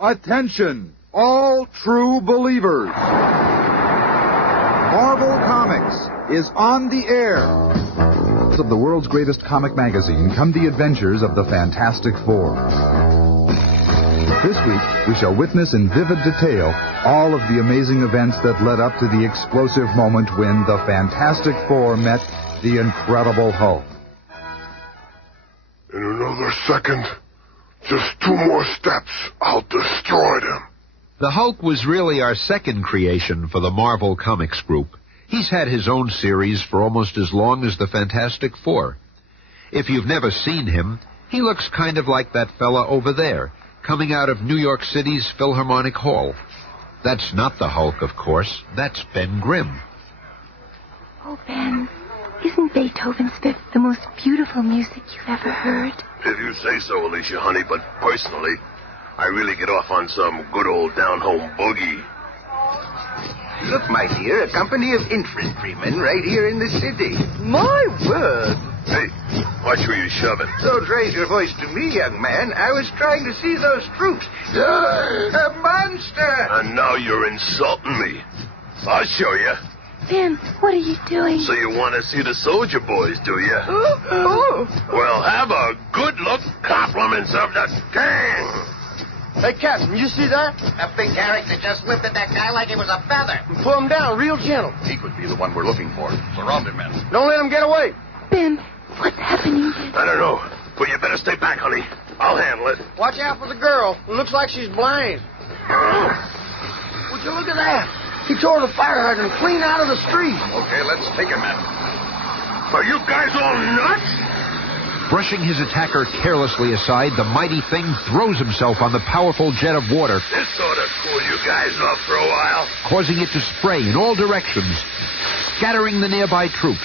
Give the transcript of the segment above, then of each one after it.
Attention, all true believers. Marvel Comics is on the air. Of the world's greatest comic magazine come the adventures of the Fantastic Four. This week, we shall witness in vivid detail all of the amazing events that led up to the explosive moment when the Fantastic Four met the Incredible Hulk. In another second, just 2 more steps, I'll destroy them. The Hulk was really our second creation for the Marvel Comics group. He's had his own series for almost as long as the Fantastic Four. If you've never seen him, he looks kind of like that fella over there, coming out of New York City's Philharmonic Hall. That's not the Hulk, of course. That's Ben Grimm. Oh, Ben, isn't Beethoven's Fifth the most beautiful music you've ever heard? If you say so, Alicia, honey, but personally, I really get off on some good old down-home boogie. Look, my dear, a company of infantrymen right here in the city. My word! Hey, watch where you're shoving. Don't raise your voice to me, young man. I was trying to see those troops. A monster! And now you're insulting me. I'll show you. Ben, what are you doing? So you want to see the soldier boys, do you? Oh. Well, have a good look. Compliments of the gang. Hey, Captain, you see that? A big character just whipped at that guy like it was a feather. Pull him down real gentle. He could be the one we're looking for. Surround him, men. Don't let him get away. Ben, what's happening? I don't know, but you better stay back, honey. I'll handle it. Watch out for the girl. It looks like she's blind. Would you look at that? He tore the fire hydrant clean out of the street. Okay, let's take him, men. Are you guys all nuts? Brushing his attacker carelessly aside, the mighty thing throws himself on the powerful jet of water, This ought to cool you guys off for a while. causing it to spray in all directions, scattering the nearby troops.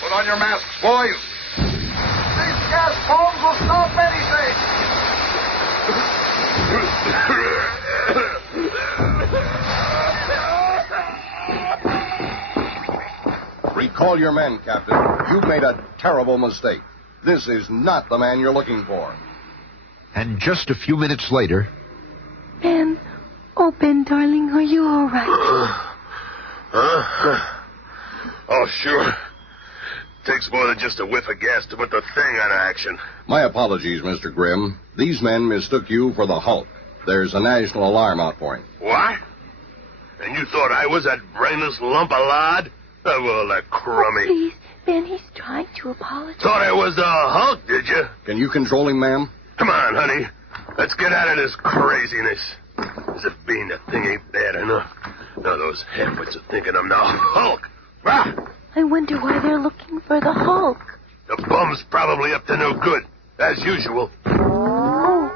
Put on your masks, boys. These gas bombs will stop anything. Recall your men, Captain. You've made a terrible mistake. This is not the man you're looking for. And just a few minutes later, Ben, oh, Ben, darling, are you all right? Oh, sure. Takes more than just a whiff of gas to put the thing out of action. My apologies, Mr. Grimm. These men mistook you for the Hulk. There's a national alarm out for him. What? And you thought I was that brainless lump of lard? Oh, well, that crummy. Oh, please, Ben, he's trying to apologize. Thought I was the Hulk, did you? Can you control him, ma'am? Come on, honey. Let's get out of this craziness. As if being a thing ain't bad enough. Now those halfwits are thinking I'm the Hulk. Ah! I wonder why they're looking for the Hulk. The bum's probably up to no good, as usual. Oh,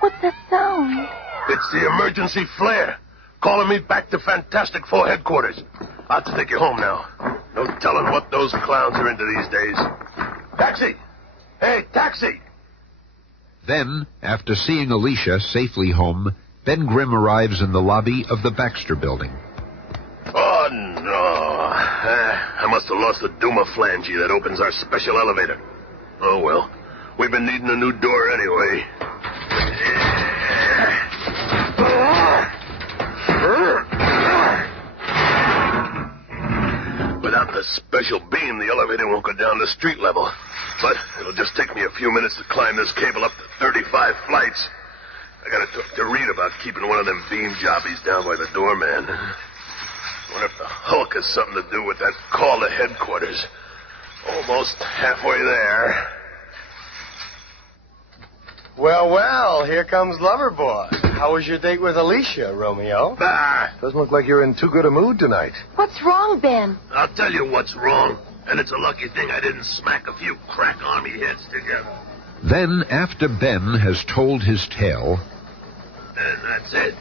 what's that sound? It's the emergency flare, calling me back to Fantastic Four headquarters. I'll have to take you home now. No telling what those clowns are into these days. Taxi! Hey, taxi! then, after seeing Alicia safely home, Ben Grimm arrives in the lobby of the Baxter Building. Oh, no. I must have lost the Duma flange that opens our special elevator. Oh, well. We've been needing a new door anyway. Without the special beam, the elevator won't go down to street level. But it'll just take me a few minutes to climb this cable up to 35 flights. I gotta talk to Reed about keeping one of them beam jobbies down by the doorman. Wonder if the Hulk has something to do with that call to headquarters. Almost halfway there. Well, here comes Loverboy. How was your date with Alicia, Romeo? Bah! Doesn't look like you're in too good a mood tonight. What's wrong, Ben? I'll tell you what's wrong. And it's a lucky thing I didn't smack a few crack army heads together. Then, after Ben has told his tale, And that's it.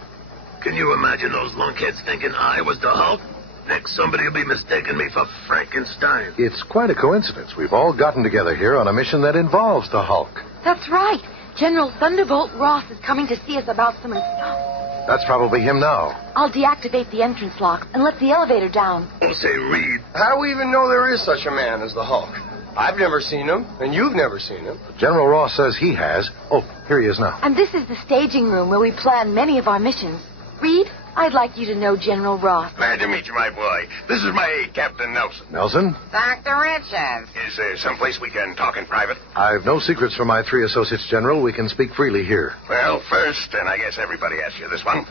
Can you imagine those lunkheads thinking I was the Hulk? Next, somebody will be mistaking me for Frankenstein. It's quite a coincidence. We've all gotten together here on a mission that involves the Hulk. That's right. General Thunderbolt Ross is coming to see us about some stuff. That's probably him now. I'll deactivate the entrance locks and let the elevator down. Don't say Reed. How do we even know there is such a man as the Hulk? I've never seen him, and you've never seen him. General Ross says he has. Oh, here he is now. And this is the staging room where we plan many of our missions. Reed, I'd like you to know General Ross. Glad to meet you, my boy. This is my aide, Captain Nelson. Nelson? Dr. Richards. Is there someplace we can talk in private? I've no secrets from my 3 associates, General. We can speak freely here. Well, first, and I guess everybody asks you this one,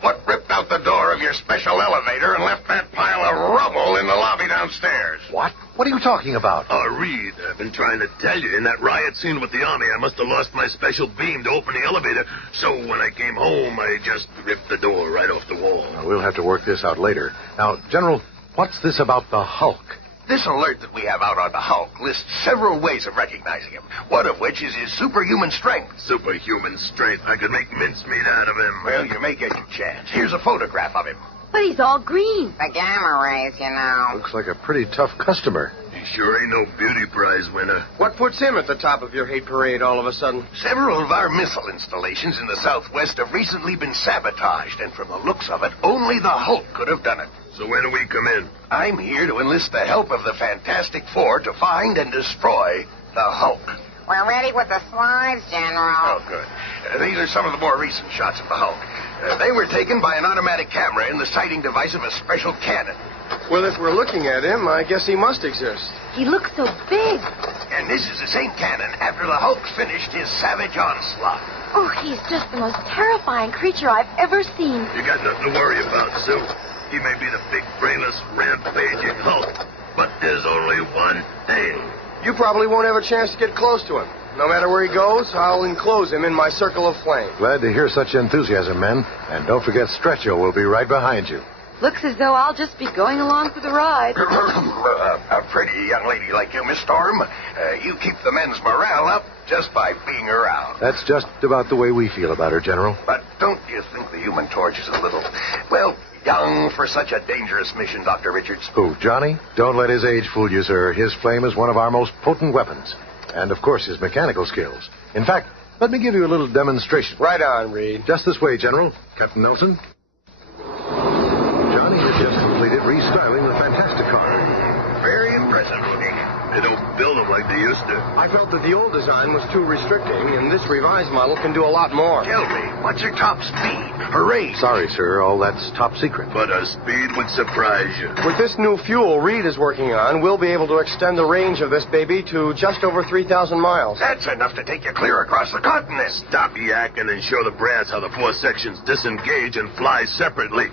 what ripped out the door of your special elevator and left that pile of rubble in the lobby downstairs? What? What are you talking about? Reed, I've been trying to tell you. In that riot scene with the Army, I must have lost my special beam to open the elevator. So when I came home, I just ripped the door right off the wall. We'll have to work this out later. Now, General, what's this about the Hulk? This alert that we have out on the Hulk lists several ways of recognizing him, one of which is his superhuman strength. Superhuman strength. I could make mincemeat out of him. Well, you may get your chance. Here's a photograph of him. But he's all green. The gamma rays, you know. Looks like a pretty tough customer. He sure ain't no beauty prize winner. What puts him at the top of your hate parade all of a sudden? Several of our missile installations in the Southwest have recently been sabotaged, and from the looks of it, only the Hulk could have done it. So when do we come in? I'm here to enlist the help of the Fantastic Four to find and destroy the Hulk. We're ready with the slides, General. Oh, good. These are some of the more recent shots of the Hulk. They were taken by an automatic camera in the sighting device of a special cannon. Well, if we're looking at him, I guess he must exist. He looks so big. And this is the same cannon after the Hulk finished his savage onslaught. Oh, he's just the most terrifying creature I've ever seen. You got nothing to worry about, Sue. He may be the big, brainless, rampaging Hulk, but there's only one thing. You probably won't have a chance to get close to him. No matter where he goes, I'll enclose him in my circle of flame. Glad to hear such enthusiasm, men. And don't forget Stretcho will be right behind you. Looks as though I'll just be going along for the ride. A pretty young lady like you, Miss Storm. You keep the men's morale up just by being around. That's just about the way we feel about her, General. But don't you think the Human Torch is a little, well, young for such a dangerous mission, Dr. Richards? Who, Johnny? Don't let his age fool you, sir. His flame is one of our most potent weapons. And, of course, his mechanical skills. In fact, let me give you a little demonstration. Right on, Reed. Just this way, General. Captain Nelson. Johnny has just completed restyling the Fantastic Car. Very impressive looking. They don't build them like they used to. I felt that the old design was too restricting, and this revised model can do a lot more. Tell me, what's your top speed? Hooray! Sorry, sir. All that's top secret. But a speed would surprise you. With this new fuel Reed is working on, we'll be able to extend the range of this baby to just over 3,000 miles. That's enough to take you clear across the continent. Stop yakking and show the brass how the 4 sections disengage and fly separately.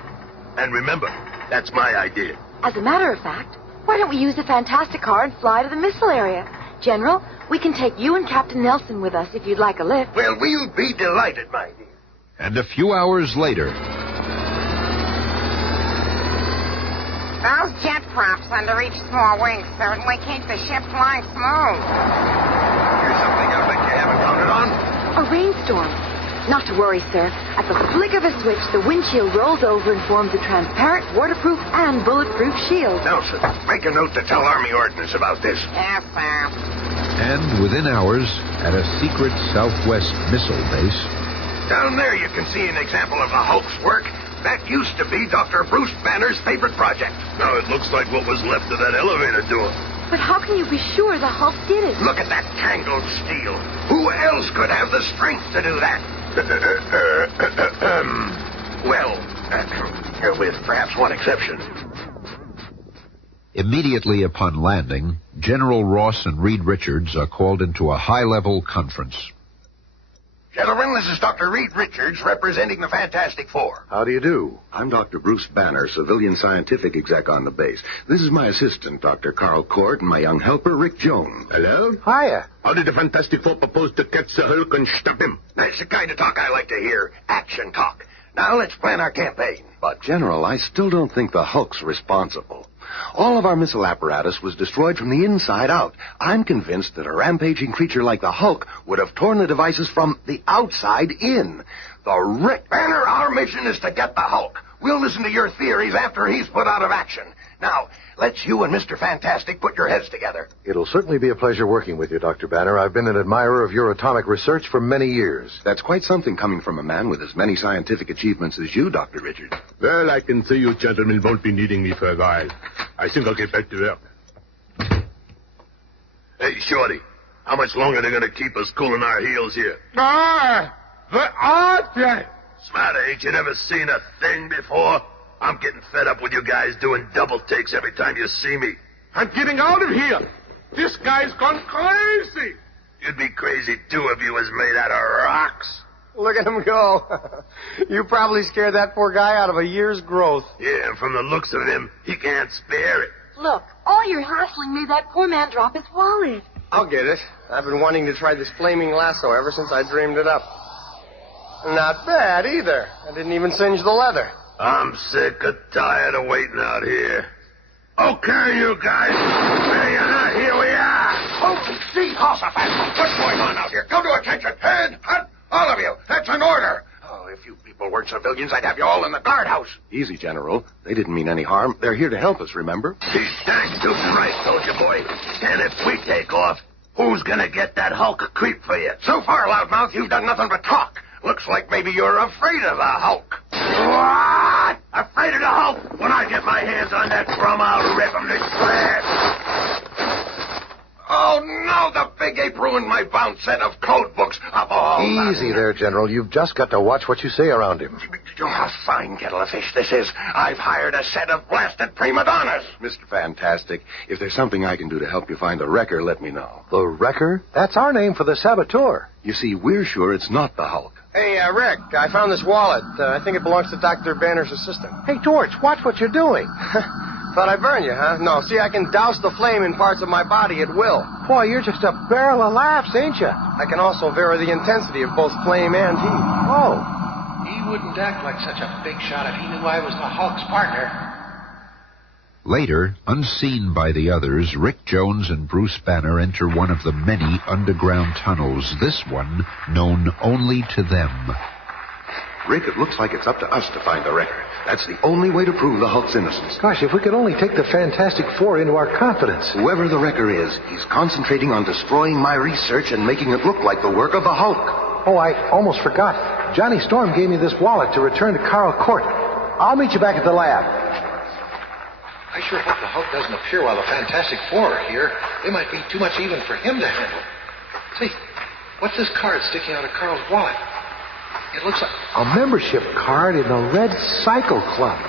And remember, that's my idea. As a matter of fact, why don't we use the Fantastic Car and fly to the missile area? General, we can take you and Captain Nelson with us if you'd like a lift. Well, we'll be delighted, my dear. And a few hours later... Those jet props under each small wing certainly keep the ship flying smooth. Here's something I bet you haven't counted on. A rainstorm. Not to worry, sir. At the flick of a switch, the windshield rolls over and forms a transparent, waterproof, and bulletproof shield. Nelson, make a note to tell Army Ordnance about this. Yes, sir. And within hours, at a secret Southwest missile base... Down there you can see an example of the Hulk's work. That used to be Dr. Bruce Banner's favorite project. Now it looks like what was left of that elevator door. But how can you be sure the Hulk did it? Look at that tangled steel. Who else could have the strength to do that? With perhaps one exception. Immediately upon landing, General Ross and Reed Richards are called into a high-level conference. Gentlemen, this is Dr. Reed Richards representing the Fantastic Four. How do you do? I'm Dr. Bruce Banner, civilian scientific exec on the base. This is my assistant, Dr. Carl Court, and my young helper, Rick Jones. Hello? Hiya. How did the Fantastic Four propose to catch the Hulk and stop him? That's the kind of talk I like to hear. Action talk. Now let's plan our campaign. But, General, I still don't think the Hulk's responsible. All of our missile apparatus was destroyed from the inside out. I'm convinced that a rampaging creature like the Hulk would have torn the devices from the outside in. Rick Banner, our mission is to get the Hulk. We'll listen to your theories after he's put out of action. Now, let's you and Mr. Fantastic put your heads together. It'll certainly be a pleasure working with you, Dr. Banner. I've been an admirer of your atomic research for many years. That's quite something coming from a man with as many scientific achievements as you, Dr. Richards. Well, I can see you gentlemen won't be needing me for a while. I think I'll get back to work. Hey, Shorty, how much longer are they going to keep us cooling our heels here? Smarter, ain't you never seen a thing before? I'm getting fed up with you guys doing double takes every time you see me. I'm getting out of here. This guy's gone crazy. You'd be crazy, too, if you was made out of rocks. Look at him go. You probably scared that poor guy out of a year's growth. Yeah, and from the looks of him, he can't spare it. Look, all your hassling made that poor man drop his wallet. I'll get it. I've been wanting to try this flaming lasso ever since I dreamed it up. Not bad, either. I didn't even singe the leather. I'm sick of tired of waiting out here. Okay, you guys. There you are. Here we are. Holy Jehoshaphat! What's going on out here? Come to attention. Head, hut, all of you. That's an order. Oh, if you people weren't civilians, I'd have you all in the guardhouse. Easy, General. They didn't mean any harm. They're here to help us, remember? He's dang tootin' right, soldier boy. And if we take off, who's gonna get that Hulk creep for you? So far, loudmouth, you've done nothing but talk. Looks like maybe you're afraid of the Hulk. What? Afraid of the Hulk? When I get my hands on that drum, I'll rip him to shreds. Oh, no, the big ape ruined my bound set of code books. Up all Easy there, General. You've just got to watch what you say around him. Oh, how fine kettle of fish this is. I've hired a set of blasted prima donnas. Mr. Fantastic, if there's something I can do to help you find the wrecker, let me know. The Wrecker? That's our name for the saboteur. You see, we're sure it's not the Hulk. Hey, Rick, I found this wallet. I think it belongs to Dr. Banner's assistant. Hey, Torch, watch what you're doing. Thought I'd burn you, huh? No, see, I can douse the flame in parts of my body at will. Boy, you're just a barrel of laughs, ain't you? I can also vary the intensity of both flame and heat. Oh. He wouldn't act like such a big shot if he knew I was the Hulk's partner. Later, unseen by the others, Rick Jones and Bruce Banner enter one of the many underground tunnels, this one known only to them. Rick, it looks like it's up to us to find the wrecker. That's the only way to prove the Hulk's innocence. Gosh, if we could only take the Fantastic Four into our confidence. Whoever the wrecker is, he's concentrating on destroying my research and making it look like the work of the Hulk. Oh, I almost forgot. Johnny Storm gave me this wallet to return to Carl Court. I'll meet you back at the lab. I sure hope the Hulk doesn't appear while the Fantastic Four are here. They might be too much even for him to handle. Say, what's this card sticking out of Carl's wallet? It looks like a membership card in the Red Cycle Club.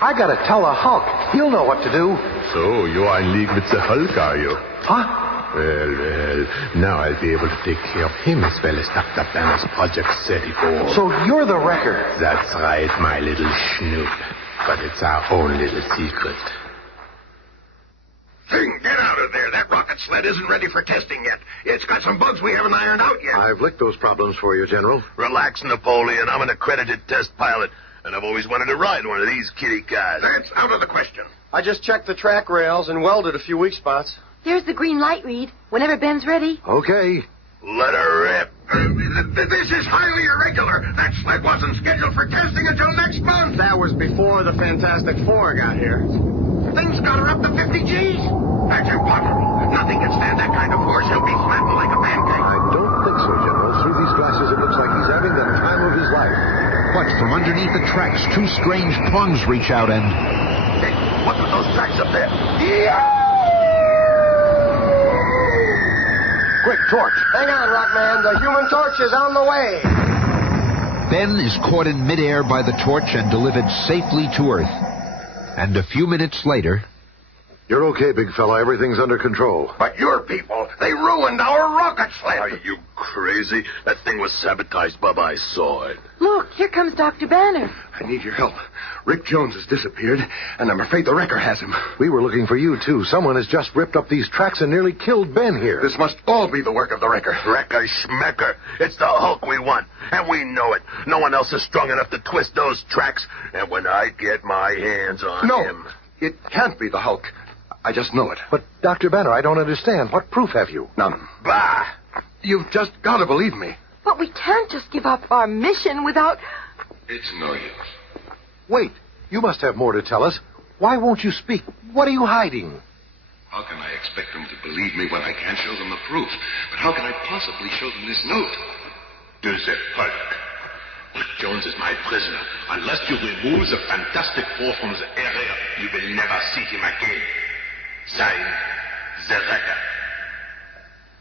I gotta tell the Hulk. He'll know what to do. So, you are in league with the Hulk, are you? Huh? Well, now I'll be able to take care of him as well as Dr. Banner's Project 34. So you're the wrecker? That's right, my little snoop. But it's our own little secret. Thing, get out of there. That rocket sled isn't ready for testing yet. It's got some bugs we haven't ironed out yet. I've licked those problems for you, General. Relax, Napoleon. I'm an accredited test pilot, and I've always wanted to ride one of these kitty cars. That's out of the question. I just checked the track rails and welded a few weak spots. There's the green light, Reed. Whenever Ben's ready. Okay. Let her rip. This is highly irregular. That sled wasn't scheduled for testing until next month. That was before the Fantastic Four got here. Things got her up to 50 G's. That's impossible. Nothing can stand that kind of force. He'll be flattened like a pancake. I don't think so, General. Through these glasses, it looks like he's having the time of his life. But from underneath the tracks, two strange prongs reach out and... Hey, what's with those tracks up there? Quick, Torch. Hang on, Rockman. The Human Torch is on the way. Ben is caught in midair by the torch and delivered safely to Earth. And a few minutes later... You're okay, big fella. Everything's under control. But your people, they ruined our rocket sled. Are you crazy? That thing was sabotaged, Bub. I saw it. Look, here comes Dr. Banner. I need your help. Rick Jones has disappeared, and I'm afraid the wrecker has him. We were looking for you, too. Someone has just ripped up these tracks and nearly killed Ben here. This must all be the work of the wrecker. Wrecker schmecker. It's the Hulk we want, and we know it. No one else is strong enough to twist those tracks, and when I get my hands on him... It can't be the Hulk. I just know it. But, Dr. Banner, I don't understand. What proof have you? None. Bah! You've just got to believe me. But we can't just give up our mission without... It's no use. Wait. You must have more to tell us. Why won't you speak? What are you hiding? How can I expect them to believe me when I can't show them the proof? But how can I possibly show them this note? To the Hulk. Rick Jones is my prisoner. Unless you remove the Fantastic Four from the area, you will never see him again. Signed, The Wrecker.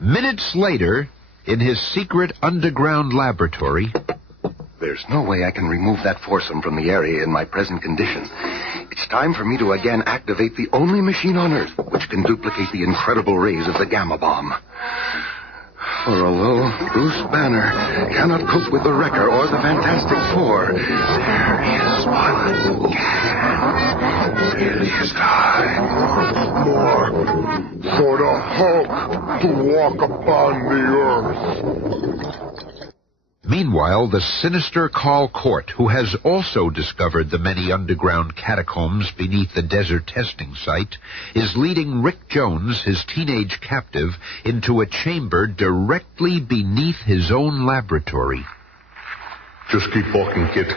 Minutes later, in his secret underground laboratory... There's no way I can remove that foursome from the area in my present condition. It's time for me to again activate the only machine on Earth which can duplicate the incredible rays of the gamma bomb. For although Bruce Banner cannot cope with the Wrecker or the Fantastic Four, there is one can. It is time for the Hulk to walk upon the Earth. Meanwhile, the sinister Carl Cort, who has also discovered the many underground catacombs beneath the desert testing site, is leading Rick Jones, his teenage captive, into a chamber directly beneath his own laboratory. Just keep walking, kid.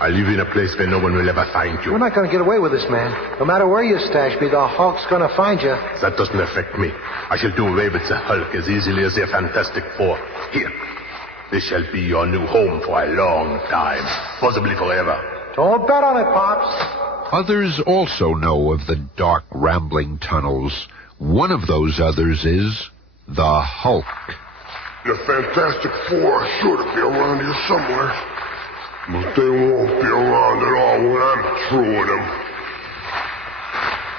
I live in a place where no one will ever find you. We're not going to get away with this, man. No matter where you stash me, the Hulk's going to find you. That doesn't affect me. I shall do away with the Hulk as easily as the Fantastic Four. Here. This shall be your new home for a long time, possibly forever. Don't bet on it, Pops. Others also know of the dark, rambling tunnels. One of those others is the Hulk. The Fantastic Four are sure to be around here somewhere. But they won't be around at all when I'm through with them.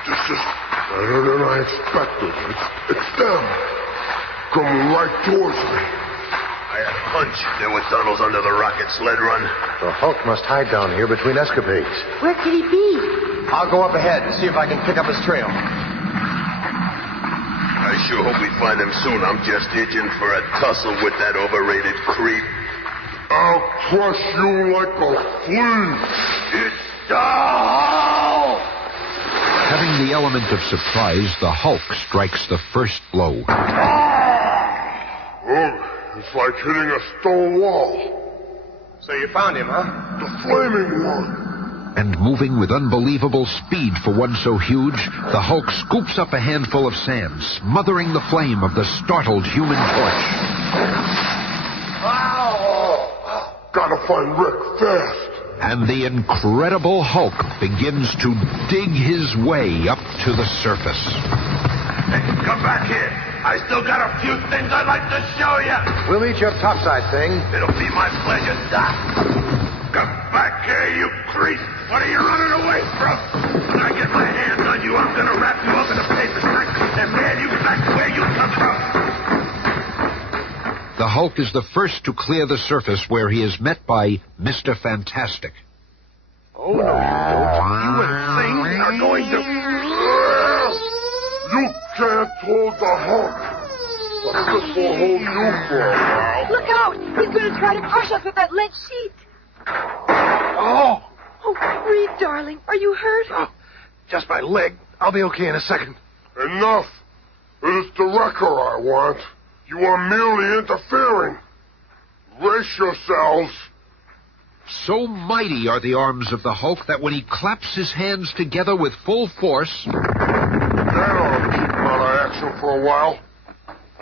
This is better than I expected. It's them. Coming right towards me. I had a hunch there were tunnels under the rocket sled run. The Hulk must hide down here between escapades. Where could he be? I'll go up ahead and see if I can pick up his trail. I sure hope we find him soon. I'm just itching for a tussle with that overrated creep. I'll crush you like a flea. It's the Hulk! Having the element of surprise, the Hulk strikes the first blow. It's like hitting a stone wall. So you found him, huh? The flaming one. And moving with unbelievable speed for one so huge, the Hulk scoops up a handful of sand, smothering the flame of the startled Human Torch. Gotta find Rick fast. And the incredible Hulk begins to dig his way up to the surface. Hey, come back here. I still got a few things I'd like to show you. We'll eat your topside thing. It'll be my pleasure, Doc. Come back here, you creep. What are you running away from? When I get my hands on you, I'm going to wrap you up in a paper sack and mail you back to where you come from. The Hulk is the first to clear the surface where he is met by Mr. Fantastic. Oh, no, you don't. You and things are going to... You can't hold the Hulk. But this will hold you for a while. Look out! He's going to try to crush us with that lead sheet. Oh! Oh, breathe, darling. Are you hurt? Oh, just my leg. I'll be okay in a second. Enough. It is the Wrecker I want. You are merely interfering. Brace yourselves. So mighty are the arms of the Hulk that when he claps his hands together with full force... That ought to keep him out of action for a while.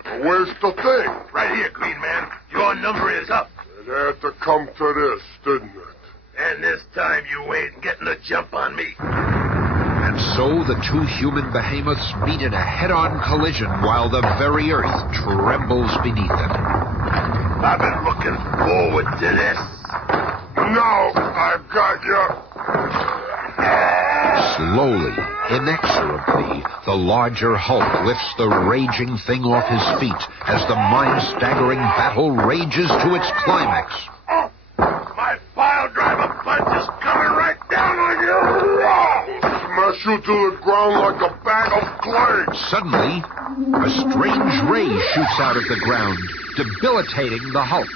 But where's the thing? Right here, Green Man. Your number is up. It had to come to this, didn't it? And this time you ain't getting a jump on me. And so the two human behemoths meet in a head-on collision while the very earth trembles beneath them. I've been looking forward to this. Now I've got you. Slowly, inexorably, the larger Hulk lifts the raging thing off his feet as the mind-staggering battle rages to its climax. My pile driver punch is coming right down on you. Smash you to the ground like a bag of clay. Suddenly, a strange ray shoots out of the ground, debilitating the Hulk.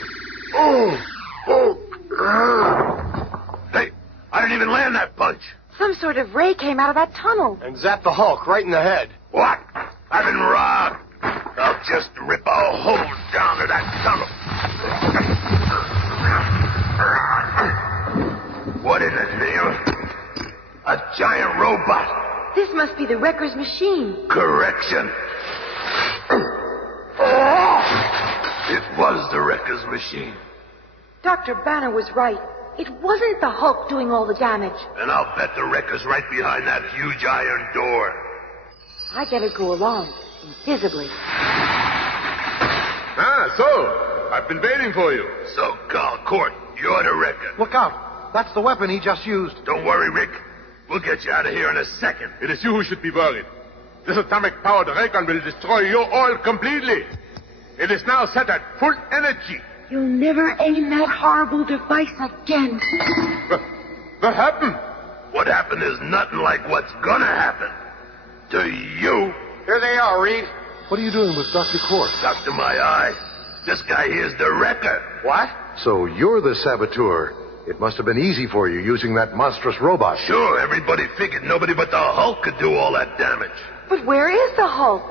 Hey, I didn't even land that punch. Some sort of ray came out of that tunnel. And zapped the Hulk right in the head. What? I've been robbed. I'll just rip a hole down to that tunnel. What is it, Neil? A giant robot. This must be the Wrecker's machine. Correction. It was the Wrecker's machine. Dr. Banner was right. It wasn't the Hulk doing all the damage. And I'll bet the Wrecker's right behind that huge iron door. I better go along, invisibly. Ah, so. I've been waiting for you. So, Carl Court, you're the wrecker. Look out. That's the weapon he just used. Don't worry, Rick. We'll get you out of here in a second. It is you who should be worried. This atomic-powered ray gun will destroy you all completely. It is now set at full energy. You'll never aim that horrible device again. What happened? What happened is nothing like what's gonna happen. To you. Here they are, Reed. What are you doing with Dr. Court? Doctor My Eye. This guy here's the wrecker. What? So you're the saboteur. It must have been easy for you using that monstrous robot. Sure, everybody figured nobody but the Hulk could do all that damage. But where is the Hulk?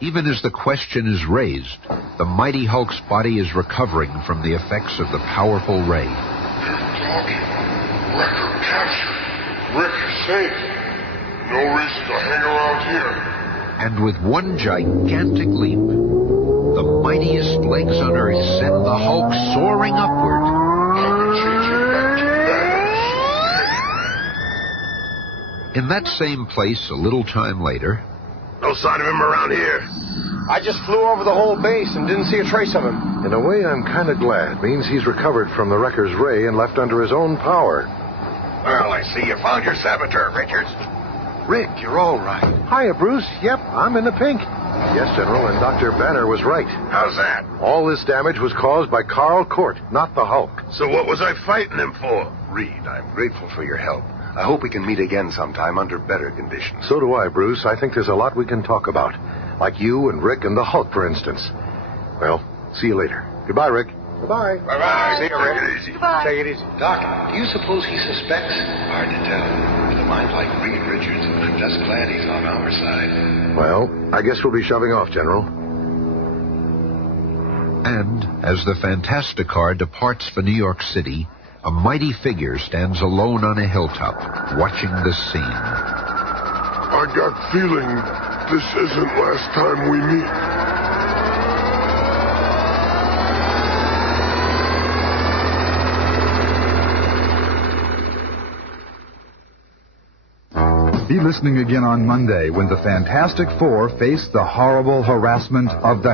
Even as the question is raised, the mighty Hulk's body is recovering from the effects of the powerful ray. Talking. Wrecker captured. Rick is safe. No reason to hang around here. And with one gigantic leap, the mightiest legs on Earth send the Hulk soaring upward. In that same place, a little time later... No sign of him around here. I just flew over the whole base and didn't see a trace of him. In a way, I'm kind of glad. Means he's recovered from the wrecker's ray and left under his own power. Well, I see you found your saboteur, Richards. Rick, you're all right. Hiya, Bruce. Yep, I'm in the pink. Yes, General, and Dr. Banner was right. How's that? All this damage was caused by Carl Court, not the Hulk. So what was I fighting him for? Reed, I'm grateful for your help. I hope we can meet again sometime under better conditions. So do I, Bruce. I think there's a lot we can talk about. Like you and Rick and the Hulk, for instance. Well, see you later. Goodbye, Rick. Goodbye. Bye-bye. See you, Rick. Take it easy. Goodbye. Take it easy. Doc, do you suppose he suspects? Hard to tell. With a mind like Reed Richards, I'm just glad he's on our side. Well, I guess we'll be shoving off, General. And as the Fantasticar departs for New York City, a mighty figure stands alone on a hilltop, watching the scene. I got feeling this isn't last time we meet. Be listening again on Monday when the Fantastic Four face the horrible harassment of the